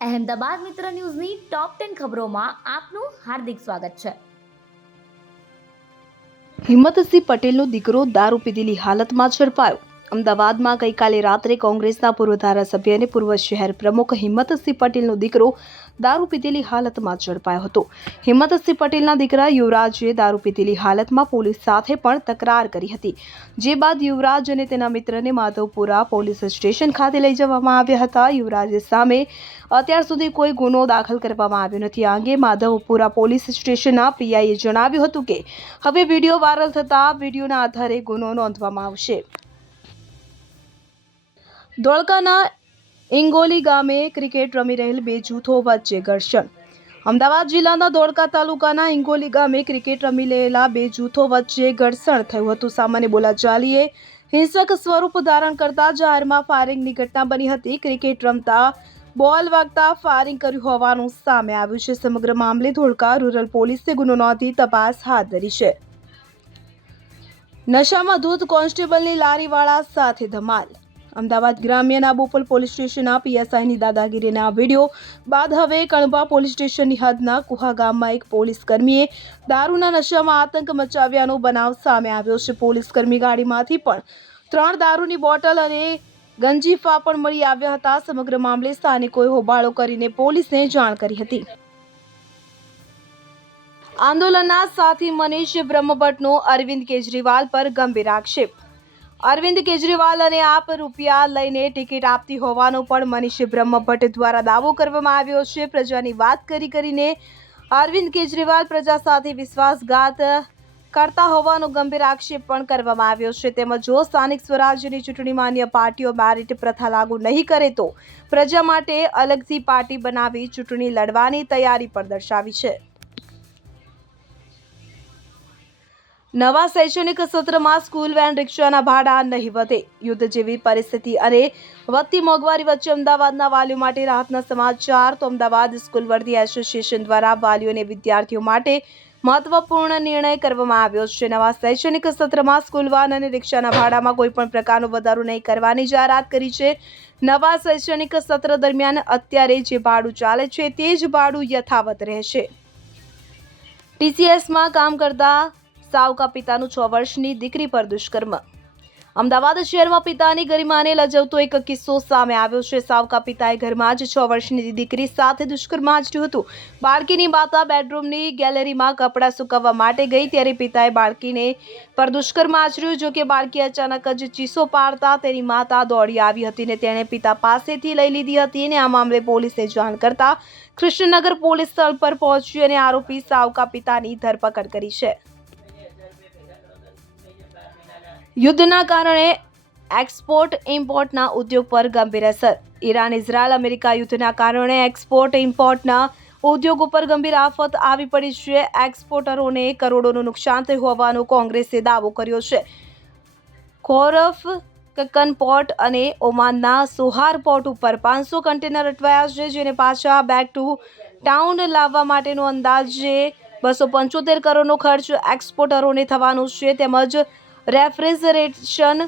અહેમદાબાદ મિત્ર ન્યૂઝની ટોપ 10 ખબરોમાં આપનું હાર્દિક સ્વાગત છે। હિંમતસિંહ પટેલનો દીકરો દારૂ પીધેલી હાલતમાં ઝડપાયો। અમદાવાદમાં ગઈકાલે રાત્રે કોંગ્રેસના પૂર્વ ધારાસભ્ય અને પૂર્વ શહેર પ્રમુખ હિંમતસિંહ પટેલનો દીકરો દારૂ પીધેલી હાલતમાં ઝડપાયો હતો। હિંમતસિંહ પટેલના દીકરા યુવરાજે દારૂ પીધેલી હાલતમાં પોલીસ સાથે પણ તકરાર કરી હતી, જે બાદ યુવરાજ અને તેના મિત્રને માધવપુરા પોલીસ સ્ટેશન ખાતે લઈ જવામાં આવ્યા હતા। યુવરાજ સામે અત્યાર સુધી કોઈ ગુનો દાખલ કરવામાં આવ્યો નથી। આ અંગે માધવપુરા પોલીસ સ્ટેશનના પીઆઈએ જણાવ્યું હતું કે હવે વિડીયો વાયરલ થતા વિડીયોના આધારે ગુનો નોંધવામાં આવશે। ધોળકાના ઇંગોલી ગામે ક્રિકેટ રમી રહેલ બે જૂથો વચ્ચે ઘર્ષણ। અમદાવાદ જિલ્લાના ધોળકા તાલુકાના ઇંગોલી ગામે ક્રિકેટ રમી રહેલા બે જૂથો વચ્ચે ઘર્ષણ થયું હતું। સામાન્ય બોલાચાલીએ હિંસક સ્વરૂપ ધારણ કરતા જાહેરમાં ફાયરિંગની ઘટના બની હતી। ક્રિકેટ રમતા બોલ વાગતા ફાયરિંગ કર્યું હોવાનું સામે આવ્યું છે। સમગ્ર મામલે ધોળકા રૂરલ પોલીસે ગુનો નોંધી તપાસ હાથ ધરી છે। નશામાં ધૂત કોન્સ્ટેબલની લારીવાળા સાથે ધમાલ। અમદાવાદ ગ્રામ્યના બોપલ પોલીસ સ્ટેશનના પીએસઆઈની દાદાગીરીના વિડીયો બાદ હવે કણબા પોલીસ સ્ટેશનની હદના કુહા ગામમાં એક પોલીસ કર્મીએ દારૂના નશામાં આતંક મચાવ્યાનો બનાવ સામે આવ્યો છે। પોલીસ કર્મી ગાડીમાંથી પણ 3 દારૂની બોટલ અને ગંજીફા પણ મળી આવ્યા હતા। સમગ્ર મામલે સ્થાનિકોએ હોબાળો કરીને પોલીસને જાણ કરી હતી। આંદોલનના સાથી મનીષ બ્રહ્મભટ્ટનો અરવિંદ કેજરીવાલ પર ગંભીર આક્ષેપ। અરવિંદ કેજરીવાલ અને આપ રૂપિયા લઈને ટિકિટ આપતી હોવાનો પણ મનીષ બ્રહ્મભટ્ટ દ્વારા દાવો કરવામાં આવ્યો છે। પ્રજાની વાત કરીને અરવિંદ કેજરીવાલ પ્રજા સાથે વિશ્વાસઘાત કરતા હોવાનો ગંભીર આક્ષેપ પણ કરવામાં આવ્યો છે। તેમજ જો સ્થાનિક સ્વરાજ્યની ચૂંટણીમાં અન્ય પાર્ટીઓ મેરિટ પ્રથા લાગુ નહીં કરે તો પ્રજા માટે અલગથી પાર્ટી બનાવી ચૂંટણી લડવાની તૈયારી પણ દર્શાવી છે। નવા શૈક્ષણિક સત્રમાં સ્કૂલ વેન રિક્ષાના ભાડા નહીં વધે। યુદ્ધ જેવી પરિસ્થિતિ અને વધતી મોંઘવારી વચ્ચે અમદાવાદના વાલીઓ માટે રાહતના સમાચાર। તો અમદાવાદ સ્કૂલ વર્ધી એસોસિએશન દ્વારા વાલીઓ અને વિદ્યાર્થીઓ માટે મહત્વપૂર્ણ નિર્ણય કરવામાં આવ્યો છે। નવા શૈક્ષણિક સત્રમાં સ્કૂલ વાન અને રિક્ષાના ભાડામાં કોઈ પણ પ્રકારનો વધારો નહીં કરવાની જાહેરાત કરી છે। નવા શૈક્ષણિક સત્ર દરમિયાન અત્યારે જે ભાડું ચાલે છે તે જ ભાડું યથાવત રહેશે। ટીસીએસમાં કામ કરતા સાવકા પિતાનું 6 વર્ષની દીકરી પર દુષ્કર્મ। અમદાવાદ શહેરમાં પિતાની ગરિમાને લજવતો એક કિસ્સો સામે આવ્યો છે। સાવકા પિતાએ ઘરમાં જ 6 વર્ષની દીકરી સાથે દુષ્કર્મ આચર્યું હતું। બાળકીની માતા બેડરૂમની ગેલેરીમાં કપડાં સુકવવા માટે ગઈ ત્યારે પિતાએ બાળકીને પર દુષ્કર્મ આચર્યું। જો કે બાળકી અચાનક જ ચીસો પાડતા તેની માતા દોડી આવી હતી અને તેણે પિતા પાસેથી લઈ લીધી હતી અને આ મામલે પોલીસને જાણ કરતા કૃષ્ણનગર પોલીસ સ્થળ પર પહોંચી અને આરોપી સાવકા પિતાની ધરપકડ કરી છે। યુદ્ધના કારણે એક્સપોર્ટ ઇમ્પોર્ટના ઉદ્યોગ પર ગંભીર અસર। ઈરાન ઇઝરાયલ અમેરિકા યુદ્ધના કારણે એક્સપોર્ટ ઇમ્પોર્ટના ઉદ્યોગ ઉપર ગંભીર આફત આવી પડી છે। એક્સપોર્ટરોને કરોડોનું નુકસાન થયું હોવાનો કોંગ્રેસે દાવો કર્યો છે। ખોરફ કક્કન પોર્ટ અને ઓમાનના સોહાર પોર્ટ ઉપર 500 કન્ટેનર અટવાયા છે, જેને પાછા બેક ટુ ટાઉન લાવવા માટેનો અંદાજે 275 કરોડનો ખર્ચ એક્સપોર્ટરોને થવાનો છે। તેમજ રેફ્રિજરેશન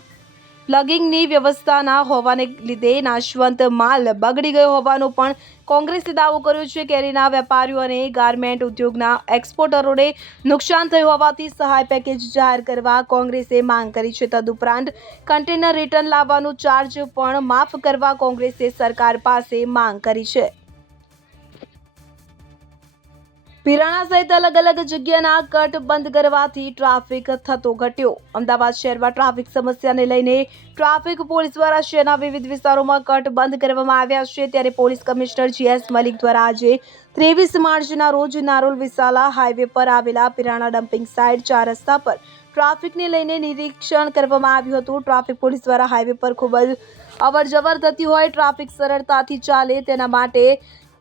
પ્લગિંગની વ્યવસ્થા ના હોવાને લીધે નાશવંત માલ બગડી ગયો હોવાનો પણ કોંગ્રેસે દાવો કર્યો છે। કેરીના વેપારીઓ અને ગાર્મેન્ટ ઉદ્યોગના એક્સપોર્ટરોને નુકસાન થયું હોવાથી સહાય પેકેજ જાહેર કરવા કોંગ્રેસે માંગ કરી છે। તદુપરાંત કન્ટેનર રિટર્ન લાવવાનો ચાર્જ પણ માફ કરવા કોંગ્રેસે સરકાર પાસે માંગ કરી છે। પીરાણા સહિત અલગ અલગ જગ્યાના કટ બંધ કરવાથી ટ્રાફિક થતો ઘટ્યો। અમદાવાદ શહેરમાં ટ્રાફિક સમસ્યાને લઈને ટ્રાફિક પોલીસ દ્વારા શહેરના વિવિધ વિસ્તારોમાં કટ બંધ કરવામાં આવ્યા છે। ત્યારે પોલીસ કમિશનર જીએસ મલિક દ્વારા આજે 23 માર્ચના રોજ નારોલ વિસાલા હાઈવે પર આવેલા પીરાણા ડમ્પિંગ સાઇટ 4 રસ્તા પર ટ્રાફિકને લઈને નિરીક્ષણ કરવામાં આવ્યું હતું। ટ્રાફિક પોલીસ દ્વારા હાઈવે પર ખૂબ જ અવરજવર થતી હોય, ટ્રાફિક સરળતાથી ચાલે તેના માટે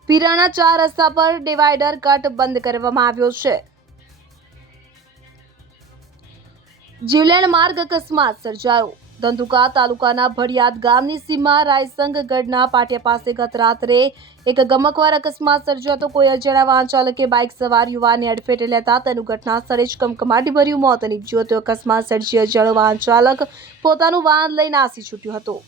પીરાણા 4 રસ્તા પર ડિવાઈડર કટ બંધ કરવામાં આવ્યો છે। જીવલેણ માર્ગ અકસ્માત સર્જાયો। ધંધુકા તાલુકાના ભડિયાદ ગામની સીમા રાયસંગ ગઢના પાટિયા પાસે ગત રાત્રે એક ગમખ્વાર અકસ્માત સર્જાયો હતો। કોઈ અજાણ્યા વાહન ચાલકે બાઇક સવાર યુવાનને અડફેટે લેતા તેનું ઘટના સ્થળે જ કમકમાટીભર્યું મોત નીપજ્યું હતું। અકસ્માત સર્જી અજાણ્યો વાહન ચાલક પોતાનું વાહન લઈ નાસી છૂટ્યો હતો।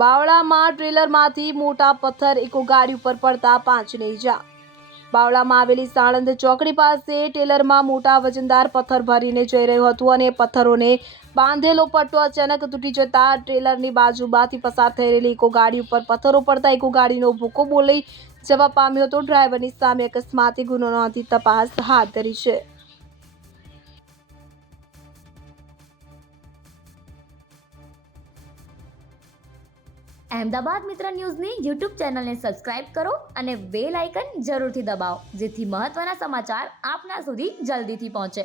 બાવળામાં ટ્રેલરમાંથી મોટા પથ્થર ઇકો ગાડી ઉપર પડતા 5ને ઈજા. બાવળામાં આવેલી સાણંદ ચોકડી પાસે ટ્રેલરમાં મોટા વજનદાર પથ્થર ભરીને જઈ રહ્યું હતું અને પથ્થરોને બાંધેલો પટ્ટો અચાનક તૂટી જતા ટ્રેલરની બાજુમાંથી પસાર થઈ રહેલી ઇકો ગાડી ઉપર પથ્થરો પડતા ઇકો ગાડીનો ભૂકો બોલી જવા પામ્યો હતો. ડ્રાઈવરની સામે અકસ્માતી ગુનો નોંધી તપાસ હાથ ધરી છે. અહેમદાબાદ મિત્ર ન્યૂઝની યુટ્યુબ ચેનલને સબસ્ક્રાઇબ કરો અને બેલ આઇકન જરૂરથી દબાવો, જેથી મહત્ત્વના સમાચાર આપના સુધી જલ્દીથી પહોંચે.